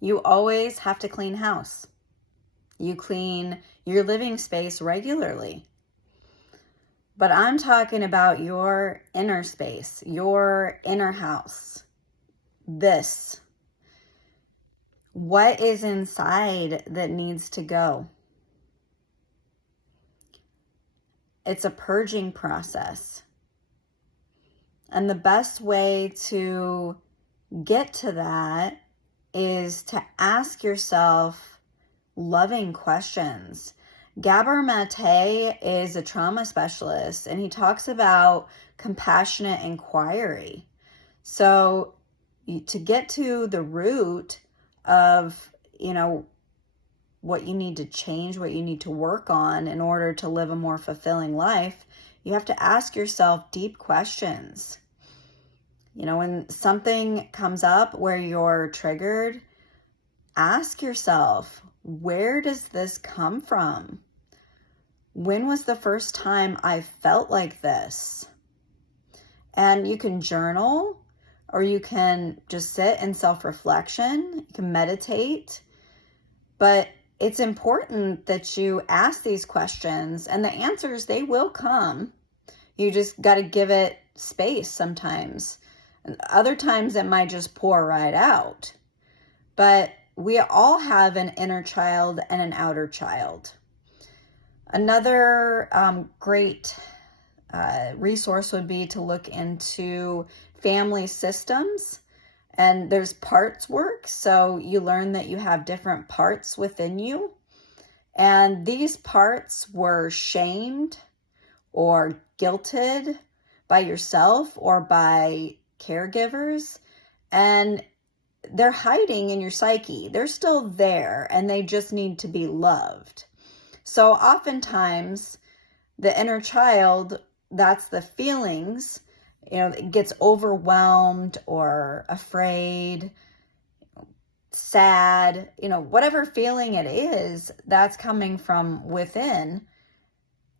You always have to clean house. You clean your living space regularly. But I'm talking about your inner space, your inner house. This. What is inside that needs to go? It's a purging process. And the best way to get to that is to ask yourself loving questions. Gabor Mate is a trauma specialist, and he talks about compassionate inquiry. So to get to the root of, what you need to change, what you need to work on in order to live a more fulfilling life, you have to ask yourself deep questions. When something comes up where you're triggered, ask yourself, where does this come from? When was the first time I felt like this? And you can journal, or you can just sit in self-reflection. You can meditate. But it's important that you ask these questions, and the answers, they will come. You just got to give it space sometimes. And other times it might just pour right out. But we all have an inner child and an outer child. Another great resource would be to look into family systems. And there's parts work, so you learn that you have different parts within you. And these parts were shamed or guilted by yourself or by caregivers. And they're hiding in your psyche. They're still there, and they just need to be loved. So oftentimes, the inner child, that's the feelings, it gets overwhelmed or afraid, sad, whatever feeling it is, that's coming from within.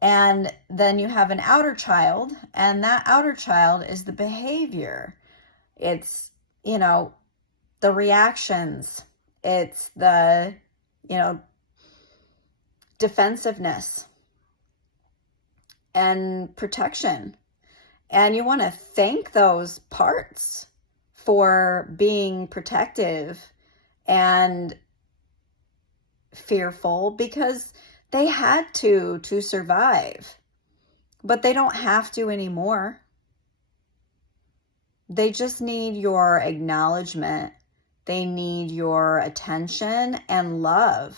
And then you have an outer child, and that outer child is the behavior. It's, the reactions. It's the, defensiveness and protection. And you want to thank those parts for being protective and fearful, because they had to survive. But they don't have to anymore. They just need your acknowledgement. They need your attention and love.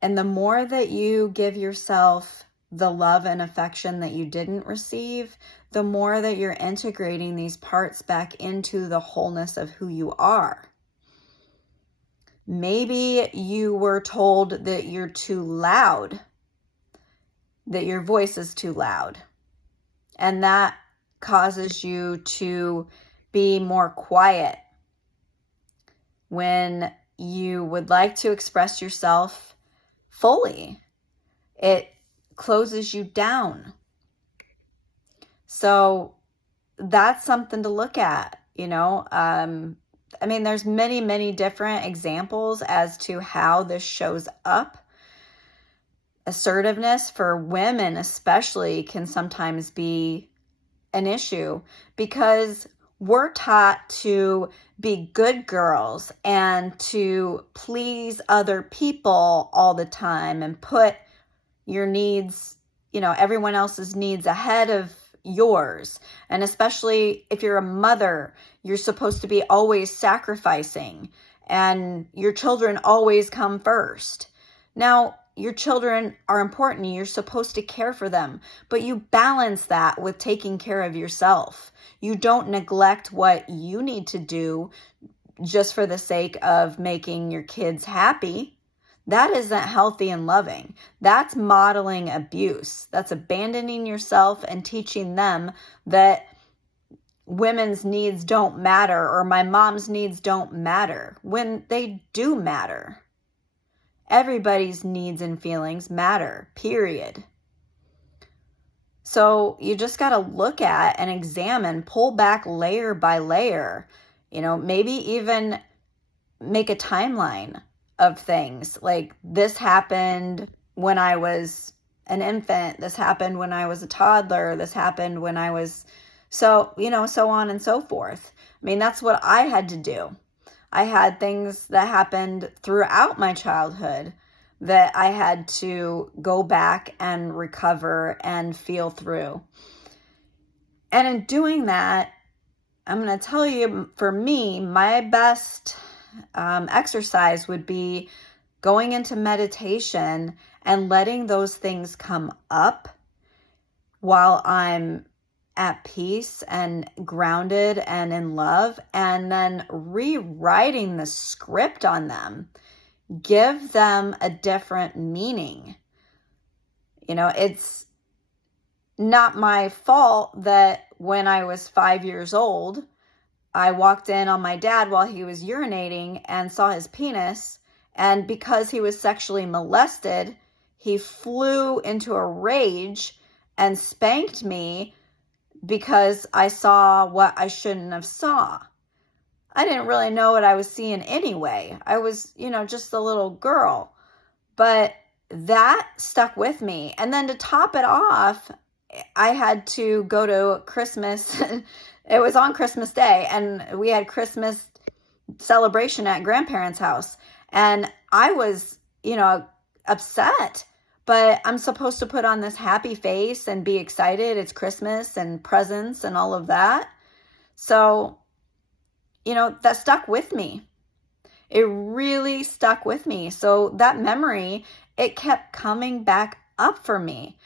And the more that you give yourself the love and affection that you didn't receive, the more that you're integrating these parts back into the wholeness of who you are. Maybe you were told that you're too loud, that your voice is too loud, and that causes you to be more quiet when you would like to express yourself fully. It closes you down. So that's something to look at, there's many, many different examples as to how this shows up. Assertiveness for women especially can sometimes be an issue, because we're taught to be good girls and to please other people all the time and put your needs, everyone else's needs ahead of yours. And especially if you're a mother, you're supposed to be always sacrificing, and your children always come first. Now, your children are important. You're supposed to care for them, but you balance that with taking care of yourself. You don't neglect what you need to do just for the sake of making your kids happy. That isn't healthy and loving. That's modeling abuse. That's abandoning yourself and teaching them that women's needs don't matter, or my mom's needs don't matter, when they do matter. Everybody's needs and feelings matter, period. So you just got to look at and examine, pull back layer by layer, maybe even make a timeline of things. Like, this happened when I was an infant. This happened when I was a toddler. This happened when I was so on and so forth. I mean, that's what I had to do. I had things that happened throughout my childhood that I had to go back and recover and feel through. And in doing that, I'm going to tell you, for me, my best exercise would be going into meditation and letting those things come up while I'm at peace and grounded and in love, and then rewriting the script on them. Give them a different meaning. It's not my fault that when I was 5 years old, I walked in on my dad while he was urinating and saw his penis. And because he was sexually molested, he flew into a rage and spanked me because I saw what I shouldn't have saw. I didn't really know what I was seeing anyway. I was, just a little girl. But that stuck with me. And then to top it off, I had to go to Christmas. It was on Christmas Day, and we had Christmas celebration at grandparents' house. And I was, upset. But I'm supposed to put on this happy face and be excited. It's Christmas and presents and all of that. So, that stuck with me. It really stuck with me. So that memory, it kept coming back up for me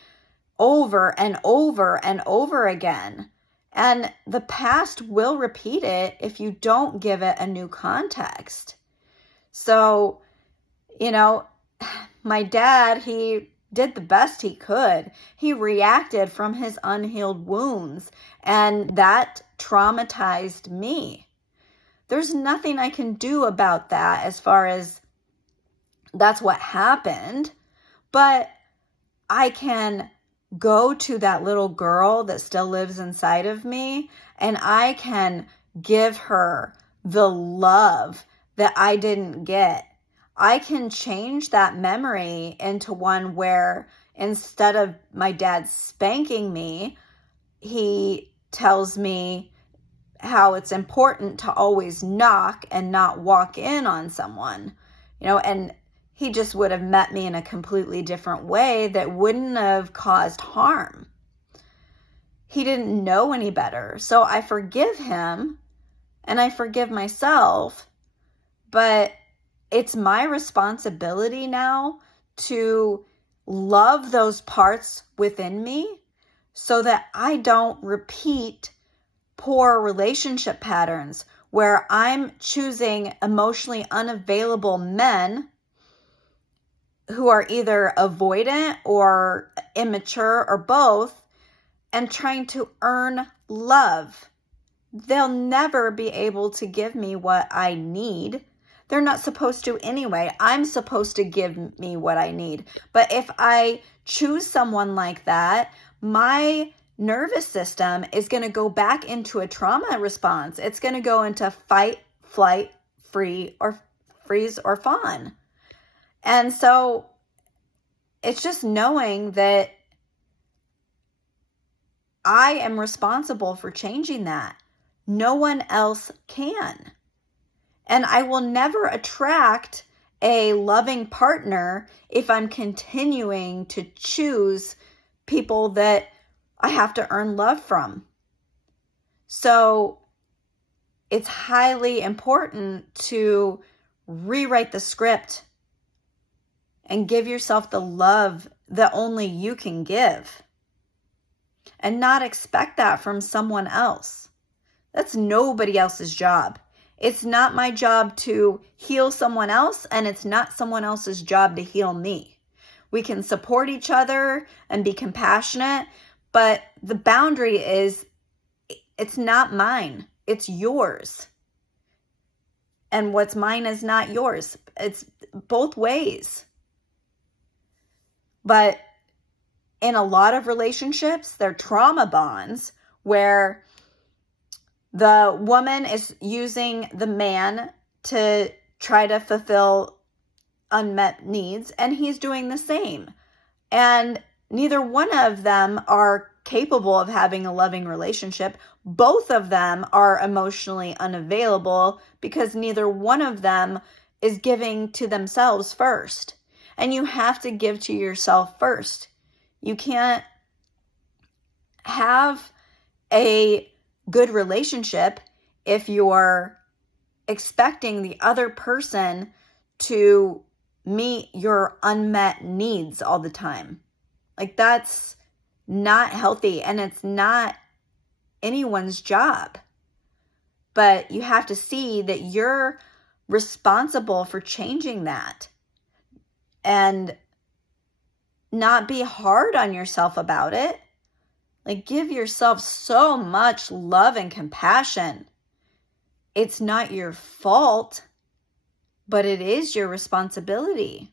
over and over and over again. And the past will repeat it if you don't give it a new context. So, my dad, he did the best he could. He reacted from his unhealed wounds, and that traumatized me. There's nothing I can do about that as far as that's what happened, but I can go to that little girl that still lives inside of me, and I can give her the love that I didn't get. I can change that memory into one where instead of my dad spanking me, he tells me how it's important to always knock and not walk in on someone, and he just would have met me in a completely different way that wouldn't have caused harm. He didn't know any better. So I forgive him and I forgive myself, but it's my responsibility now to love those parts within me so that I don't repeat poor relationship patterns where I'm choosing emotionally unavailable men who are either avoidant or immature or both, and trying to earn love. They'll never be able to give me what I need. They're not supposed to anyway. I'm supposed to give me what I need. But if I choose someone like that, my nervous system is going to go back into a trauma response. It's going to go into fight, flight, freeze, or fawn. And so it's just knowing that I am responsible for changing that. No one else can. And I will never attract a loving partner if I'm continuing to choose people that I have to earn love from. So it's highly important to rewrite the script and give yourself the love that only you can give, and not expect that from someone else. That's nobody else's job. It's not my job to heal someone else, and it's not someone else's job to heal me. We can support each other and be compassionate, but the boundary is, it's not mine, it's yours. And what's mine is not yours. It's both ways. But in a lot of relationships, they're trauma bonds where the woman is using the man to try to fulfill unmet needs, and he's doing the same. And neither one of them are capable of having a loving relationship. Both of them are emotionally unavailable because neither one of them is giving to themselves first. And you have to give to yourself first. You can't have a good relationship if you're expecting the other person to meet your unmet needs all the time. Like, that's not healthy, and it's not anyone's job. But you have to see that you're responsible for changing that and not be hard on yourself about it. Like, give yourself so much love and compassion. It's not your fault, but it is your responsibility.